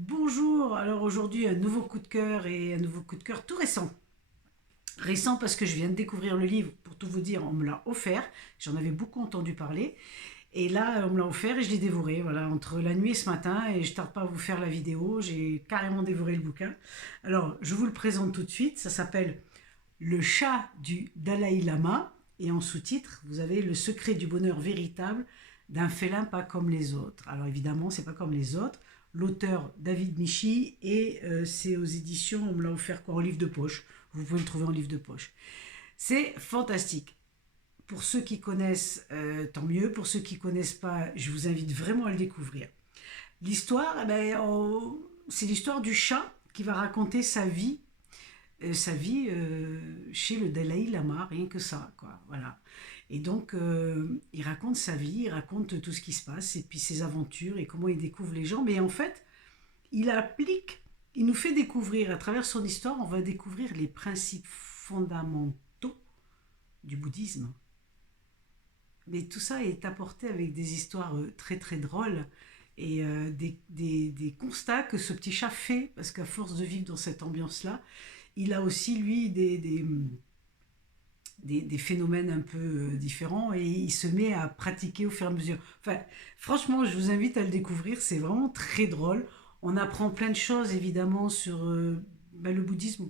Bonjour, alors aujourd'hui un nouveau coup de cœur et un nouveau coup de cœur tout récent. Récent parce que je viens de découvrir le livre, pour tout vous dire, on me l'a offert, j'en avais beaucoup entendu parler, et là on me l'a offert et je l'ai dévoré, voilà, entre la nuit et ce matin, et je tarde pas à vous faire la vidéo, j'ai carrément dévoré le bouquin. Alors je vous le présente tout de suite, ça s'appelle Le chat du Dalai Lama, et en sous-titre, vous avez Le secret du bonheur véritable d'un félin pas comme les autres. Alors évidemment, c'est pas comme les autres. L'auteur David Michi, et c'est aux éditions, on me l'a offert quoi, en livre de poche. Vous pouvez le trouver en livre de poche. C'est fantastique. Pour ceux qui connaissent, tant mieux. Pour ceux qui ne connaissent pas, je vous invite vraiment à le découvrir. L'histoire, c'est l'histoire du chat qui va raconter sa vie chez le Dalai Lama, rien que ça, quoi. Voilà. Et donc, il raconte sa vie, il raconte tout ce qui se passe, et puis ses aventures, et comment il découvre les gens. Mais en fait, il applique, il nous fait découvrir, à travers son histoire, on va découvrir les principes fondamentaux du bouddhisme. Mais tout ça est apporté avec des histoires très très drôles et des constats que ce petit chat fait, parce qu'à force de vivre dans cette ambiance-là, il a aussi, lui, des phénomènes un peu différents, et il se met à pratiquer au fur et à mesure. Enfin, franchement, je vous invite à le découvrir, c'est vraiment très drôle. On apprend plein de choses, évidemment, sur le bouddhisme.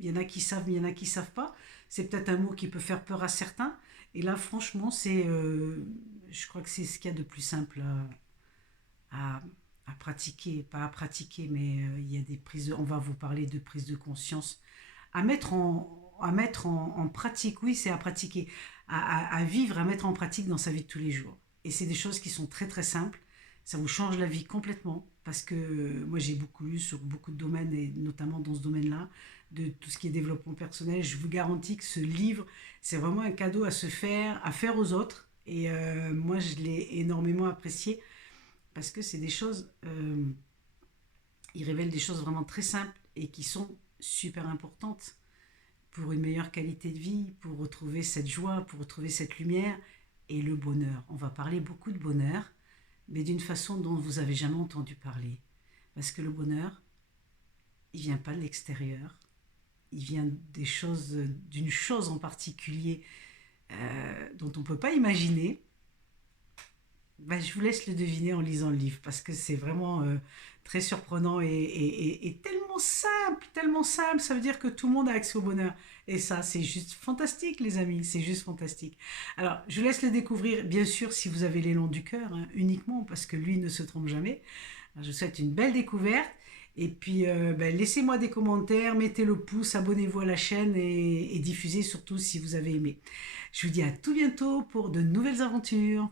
Il y en a qui savent, mais il y en a qui ne savent pas. C'est peut-être un mot qui peut faire peur à certains. Et là, franchement, je crois que c'est ce qu'il y a de plus simple à, à pratiquer. Pas à pratiquer, mais il y a des on va vous parler de prise de conscience à mettre en pratique. Oui, c'est à pratiquer, à vivre, à mettre en pratique dans sa vie de tous les jours. Et c'est des choses qui sont très très simples. Ça vous change la vie complètement, parce que moi j'ai beaucoup lu sur beaucoup de domaines, et notamment dans ce domaine-là, de tout ce qui est développement personnel. Je vous garantis que ce livre, c'est vraiment un cadeau à se faire, à faire aux autres. Et moi, je l'ai énormément apprécié, parce que c'est des choses, il révèle des choses vraiment très simples et qui sont super importantes pour une meilleure qualité de vie, pour retrouver cette joie, pour retrouver cette lumière et le bonheur. On va parler beaucoup de bonheur, mais d'une façon dont vous n'avez jamais entendu parler. Parce que le bonheur, il vient pas de l'extérieur, il vient d'une chose en particulier dont on ne peut pas imaginer. Je vous laisse le deviner en lisant le livre, parce que c'est vraiment très surprenant et tellement simple, ça veut dire que tout le monde a accès au bonheur. Et ça, c'est juste fantastique, les amis, c'est juste fantastique. Alors, je vous laisse le découvrir, bien sûr, si vous avez l'élan du cœur, hein, uniquement, parce que lui ne se trompe jamais. Alors, je vous souhaite une belle découverte. Et puis, laissez-moi des commentaires, mettez le pouce, abonnez-vous à la chaîne, et diffusez surtout si vous avez aimé. Je vous dis à tout bientôt pour de nouvelles aventures.